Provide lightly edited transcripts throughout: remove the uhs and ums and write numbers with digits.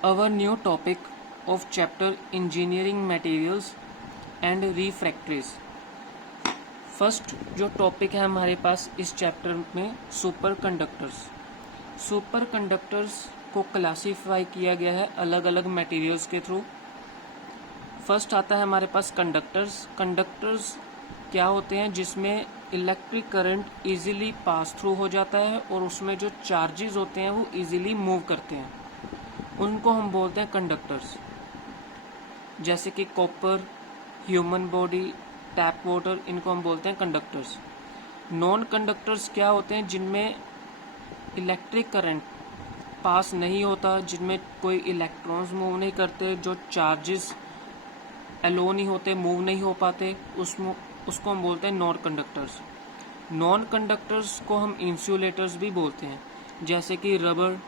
Our new topic of chapter Engineering Materials and Refractories. First जो topic है हमारे पास इस चैप्टर में सुपर कंडक्टर्स। सुपर कंडक्टर्स को क्लासीफाई किया गया है अलग अलग मटेरियल्स के थ्रू। फर्स्ट आता है हमारे पास कंडक्टर्स। कंडक्टर्स क्या होते हैं जिसमें electric current easily pass through हो जाता है और उसमें जो चार्जेस होते हैं वो इजीली मूव करते हैं, उनको हम बोलते हैं कंडक्टर्स। जैसे कि copper, human body, tap water, इनको हम बोलते हैं कंडक्टर्स। नॉन कंडक्टर्स क्या होते हैं जिनमें इलेक्ट्रिक करंट पास नहीं होता, जिनमें कोई इलेक्ट्रॉन्स मूव नहीं करते, जो चार्जेस एलो नहीं होते, मूव नहीं हो पाते, उसको हम बोलते हैं नॉन कंडक्टर्स। नॉन कंडक्टर्स को हम इंसुलेटर्स भी बोलते हैं, जैसे कि rubber,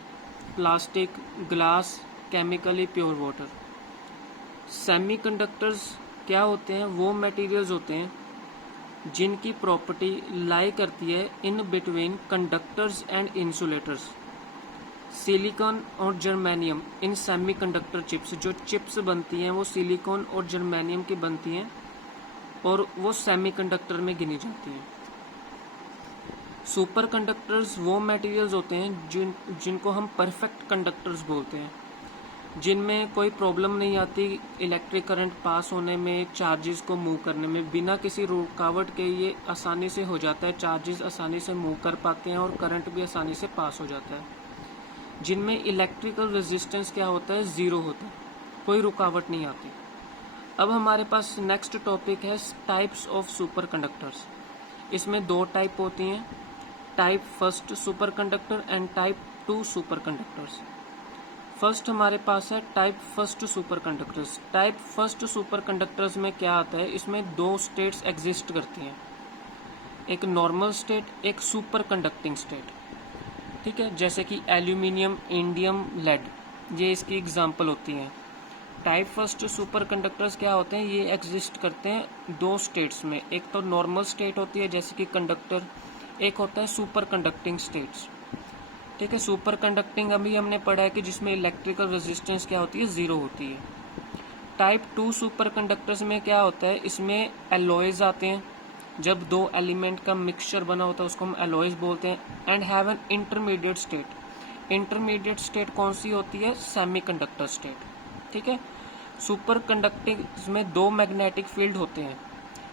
plastic, glass, chemically pure water. Semi conductors क्या होते हैं? वो मटेरियल्स होते हैं जिनकी प्रॉपर्टी लाई करती है in between conductors and insulators. Silicon और germanium in semiconductor chips, जो चिप्स बनती हैं वो सिलिकॉन और जर्मेनियम की बनती हैं और वो सेमी कंडक्टर में गिनी जाती हैं। सुपर कंडक्टर्स वो मटेरियल्स होते हैं जिनको हम परफेक्ट कंडक्टर्स बोलते हैं, जिनमें कोई प्रॉब्लम नहीं आती इलेक्ट्रिक करंट पास होने में, चार्जेस को मूव करने में। बिना किसी रुकावट के ये आसानी से हो जाता है, चार्जेस आसानी से मूव कर पाते हैं और करंट भी आसानी से पास हो जाता है। जिनमें इलेक्ट्रिकल रेजिस्टेंस क्या होता है? ज़ीरो होता है, कोई रुकावट नहीं आती। अब हमारे पास नेक्स्ट टॉपिक है टाइप्स ऑफ सुपर कंडक्टर्स। इसमें दो टाइप होती हैं, type first super conductor and type two super conductors. First हमारे पास है type first super conductors. Type first super conductors में क्या आता है? इसमें दो स्टेट्स एग्जिस्ट करती हैं, एक नॉर्मल स्टेट, एक सुपर कंडक्टिंग स्टेट। ठीक है, जैसे कि एल्यूमिनियम, इंडियम, लेड, ये इसकी एग्जांपल होती हैं। टाइप फर्स्ट सुपर कंडक्टर्स क्या होते हैं? ये एग्जिस्ट करते हैं दो स्टेट्स में, एक तो नॉर्मल स्टेट होती है जैसे कि कंडक्टर, एक होता है सुपर कंडक्टिंग स्टेट्स। ठीक है, सुपर कंडक्टिंग अभी हमने पढ़ा है कि जिसमें इलेक्ट्रिकल रेजिस्टेंस क्या होती है? ज़ीरो होती है। टाइप टू सुपर कंडक्टर्स में क्या होता है? इसमें एलॉयज आते हैं, जब दो एलिमेंट का मिक्सचर बना होता है उसको हम एलॉयज बोलते हैं। And have an intermediate state. Intermediate state कौन सी होती है? Semi conductor state. ठीक है, सुपर कंडक्टिंग में दो मैग्नेटिक फील्ड होते हैं,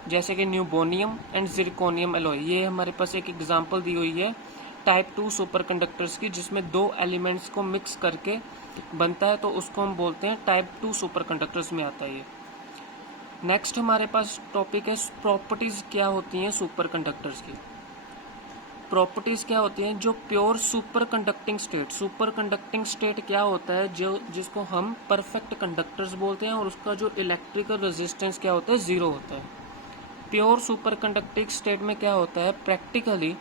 जैसे कि न्यूबोनियम एंड जिरकोनियम एलॉय। ये हमारे पास एक एग्जांपल दी हुई है टाइप टू सुपर कंडक्टर्स की, जिसमें दो एलिमेंट्स को मिक्स करके बनता है, तो उसको हम बोलते हैं टाइप टू सुपर कंडक्टर्स में आता है ये। नेक्स्ट हमारे पास टॉपिक है प्रॉपर्टीज क्या होती हैं सुपर कंडक्टर्स की। प्रॉपर्टीज क्या होती हैं? जो pure super conducting state, super conducting state क्या होता है? जो जिसको हम परफेक्ट कंडक्टर्स बोलते हैं और उसका जो इलेक्ट्रिकल रेजिस्टेंस क्या होता है? ज़ीरो होता है। प्योर सुपर कंडक्टिंग स्टेट में क्या होता है? Practically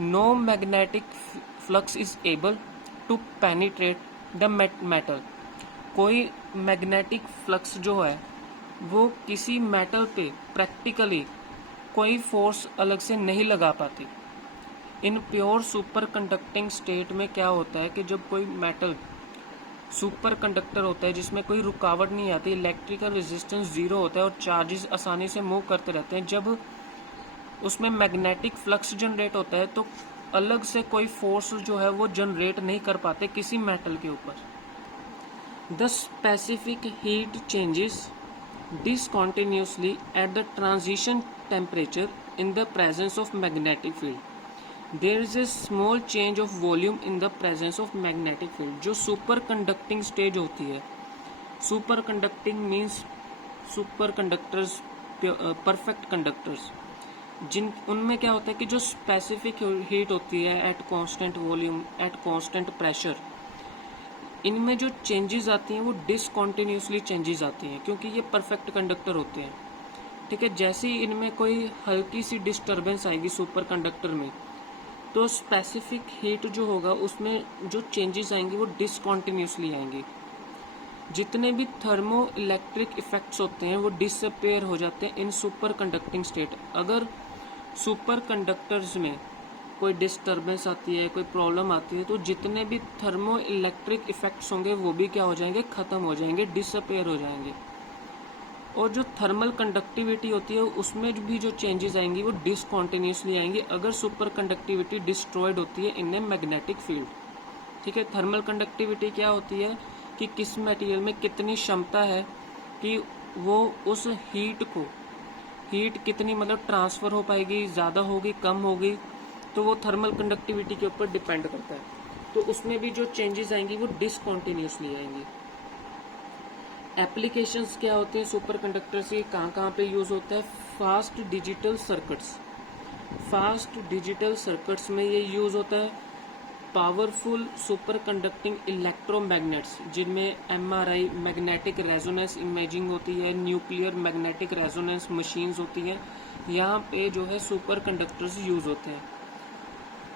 no magnetic flux is able to penetrate the metal. कोई मैग्नेटिक फ्लक्स जो है वो किसी मेटल पे प्रैक्टिकली कोई फोर्स अलग से नहीं लगा पाती। In pure super conducting state में क्या होता है कि जब कोई मेटल सुपर कंडक्टर होता है जिसमें कोई रुकावट नहीं आती, इलेक्ट्रिकल रेजिस्टेंस ज़ीरो होता है और चार्जेस आसानी से मूव करते रहते हैं, जब उसमें मैग्नेटिक फ्लक्स जनरेट होता है तो अलग से कोई फोर्स जो है वो जनरेट नहीं कर पाते किसी मेटल के ऊपर। The specific heat changes discontinuously at the transition temperature in the presence of magnetic field. There is a small change of volume in the presence of magnetic field. जो सुपर कंडक्टिंग स्टेज होती है, superconducting means superconductors, perfect conductors, जिन उनमें क्या होता है कि जो स्पेसिफिक हीट होती है at constant volume, at constant pressure, इनमें जो चेंजेस आती हैं वो डिसकॉन्टिन्यूसली चेंजेस आती हैं, क्योंकि ये परफेक्ट कंडक्टर होते हैं। ठीक है, जैसे ही इनमें कोई हल्की सी डिस्टर्बेंस आएगी सुपर कंडक्टर में, तो स्पेसिफिक हीट जो होगा उसमें जो चेंजेस आएंगे वो डिसकॉन्टिन्यूसली आएंगी। जितने भी थर्मो इलेक्ट्रिक इफेक्ट्स होते हैं वो डिसअपेयर हो जाते हैं इन सुपर कंडक्टिंग स्टेट। अगर सुपर कंडक्टर्स में कोई डिस्टरबेंस आती है, कोई प्रॉब्लम आती है, तो जितने भी थर्मो इलेक्ट्रिक इफेक्ट्स होंगे वो भी क्या हो जाएंगे, ख़त्म हो जाएंगे, डिसअपेयर हो जाएंगे। और जो थर्मल कंडक्टिविटी होती है उसमें भी जो चेंजेस आएंगी वो डिसकॉन्टिन्यूसली आएंगी अगर सुपर कंडक्टिविटी डिस्ट्रॉयड होती है इन ए मैग्नेटिक फील्ड। ठीक है, थर्मल कंडक्टिविटी क्या होती है कि किस मटेरियल में कितनी क्षमता है कि वो उस हीट कितनी मतलब ट्रांसफ़र हो पाएगी, ज़्यादा होगी, कम होगी, तो वो थर्मल कंडक्टिविटी के ऊपर डिपेंड करता है। तो उसमें भी जो चेंजेस आएंगी वो डिसकॉन्टिन्यूसली आएंगी। एप्लीकेशंस क्या होते हैं सुपर कंडक्टर से, कहाँ कहाँ पे यूज़ होता है? फास्ट डिजिटल सर्किट्स में ये यूज़ होता है। पावरफुल सुपर कंडक्टिंग इलेक्ट्रोमैग्नेट्स जिनमें MRI मैग्नेटिक रेजोनेंस इमेजिंग होती है, न्यूक्लियर मैग्नेटिक रेजोनेंस मशीन्स होती हैं, यहाँ पे जो है सुपर कंडक्टर्स यूज़ होते हैं।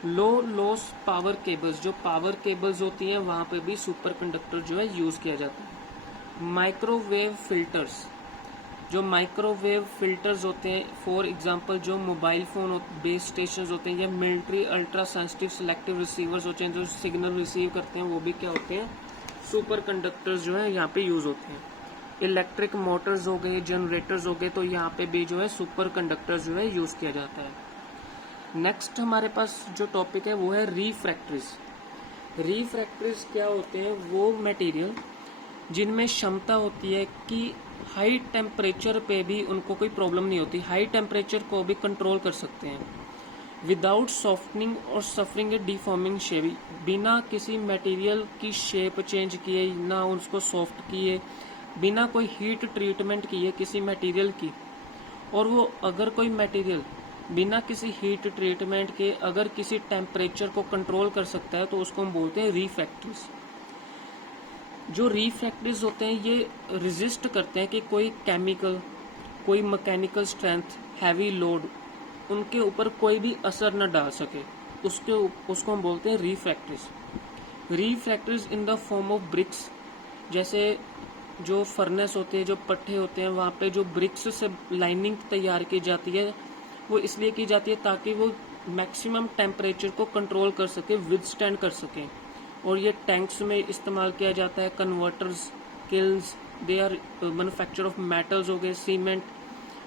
लो लॉस पावर केबल्स, जो पावर केबल्स होती हैं वहाँ पे भी सुपर कंडक्टर जो है यूज़ किया जाता है। माइक्रोवेव फिल्टर्स, जो माइक्रोवेव फिल्टर्स होते हैं, फॉर एग्जांपल जो मोबाइल फ़ोन बेस स्टेशन होते हैं या military ultra sensitive selective receivers होते हैं जो सिग्नल रिसीव करते हैं, वो भी क्या होते हैं, सुपर कंडक्टर्स जो है यहाँ पे यूज़ होते हैं। इलेक्ट्रिक मोटर्स हो गए, जनरेटर्स हो गए, तो यहाँ पे भी जो है सुपर कंडक्टर्स जो है यूज़ किया जाता है। नेक्स्ट हमारे पास जो टॉपिक है वो है रिफ्रैक्टरीज। रिफ्रैक्टरीज क्या होते हैं? वो मटेरियल जिनमें क्षमता होती है कि हाई टेम्परेचर पे भी उनको कोई प्रॉब्लम नहीं होती, हाई टेम्परेचर को भी कंट्रोल कर सकते हैं विदाउट सॉफ्टनिंग और सफरिंग ए डिफॉर्मिंग शेप, बिना किसी मटेरियल की शेप चेंज किए, ना उसको सॉफ्ट किए, बिना कोई हीट ट्रीटमेंट किए किसी मटेरियल की। और वो अगर कोई मटेरियल बिना किसी हीट ट्रीटमेंट के अगर किसी टेम्परेचर को कंट्रोल कर सकता है तो उसको हम बोलते हैं रिफ्रैक्टरीज। जो रिफ्रैक्टरीज होते हैं ये रेजिस्ट करते हैं कि कोई केमिकल, कोई मैकेनिकल स्ट्रेंथ, हैवी लोड उनके ऊपर कोई भी असर न डाल सके, उसको हम बोलते हैं refractories. Refractories in the form of BRICS, जैसे जो फर्नेस होते हैं, जो पट्टे होते हैं, वहाँ पे जो ब्रिक्स से लाइनिंग तैयार की जाती है वो इसलिए की जाती है ताकि वो मैक्सिमम टेम्परेचर को कंट्रोल कर सके, विदस्टैंड कर सके। और ये टैंक्स में इस्तेमाल किया जाता है, converters, kilns, they are manufacture of metals हो गए, सीमेंट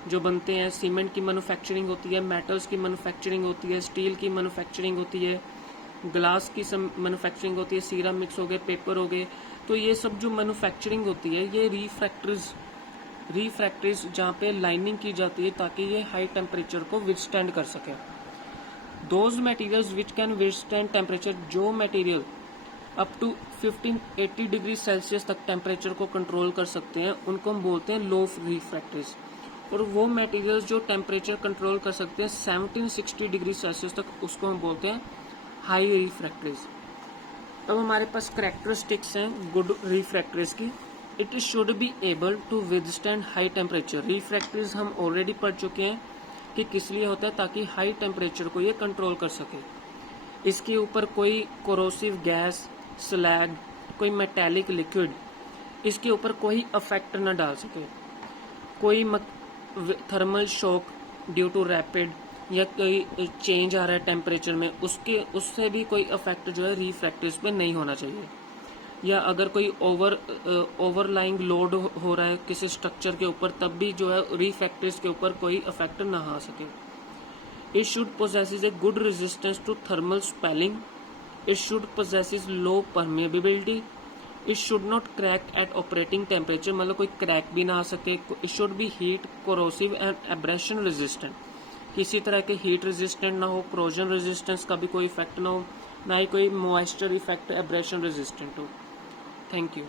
जो बनते हैं, सीमेंट की मैन्युफैक्चरिंग होती है, मेटल्स की मैन्युफैक्चरिंग होती है, स्टील की मैन्युफैक्चरिंग होती है, ग्लास की मैन्युफैक्चरिंग होती है, सिरामिक्स हो गए, पेपर हो गए। तो ये सब जो मैन्युफैक्चरिंग होती है ये रिफ्रैक्टरीज जहाँ पे लाइनिंग की जाती है ताकि ये हाई टेम्परेचर को विदस्टैंड कर सके। Those materials which can withstand temperature, जो material up to 1580 degree Celsius तक टेम्परेचर को कंट्रोल कर सकते हैं उनको हम बोलते हैं लो रिफ्रैक्टरीज। और वो मटेरियल्स जो टेम्परेचर कंट्रोल कर सकते हैं 1760 डिग्री सेल्सियस तक, उसको हम बोलते हैं हाई रिफ्रैक्टरीज। अब हमारे पास कैरेक्टरिस्टिक्स हैं गुड रिफ्रैक्टरीज की। It should be able to withstand high temperature. Refractories हम ऑलरेडी पढ़ चुके हैं कि किस लिए होता है, ताकि हाई टेम्परेचर को ये कंट्रोल कर सके। इसके ऊपर कोई कोरोसिव गैस, स्लैग, कोई मेटेलिक लिक्विड इसके ऊपर कोई अफेक्ट न डाल सके। कोई thermal shock due to rapid या कोई चेंज आ रहा है टेम्परेचर में, उससे भी कोई अफेक्ट जो है रिफ्रैक्टरीज पे नहीं होना चाहिए। या अगर कोई ओवरलाइंग लोड हो रहा है किसी स्ट्रक्चर के ऊपर, तब भी जो है रिफ्रैक्टरीज के ऊपर कोई अफेक्ट ना आ सके। It should possesses a good resistance to thermal spalling. It should possesses low permeability. It should not crack at operating temperature, मतलब कोई क्रैक भी ना आ सके। It should be heat, corrosive and abrasion resistant. किसी तरह के हीट रेजिस्टेंट ना हो, corrosion रेजिस्टेंस का भी कोई इफेक्ट ना हो, ना ही कोई मॉइस्चर इफेक्ट एब्रेशन रेजिस्टेंट हो। Thank you.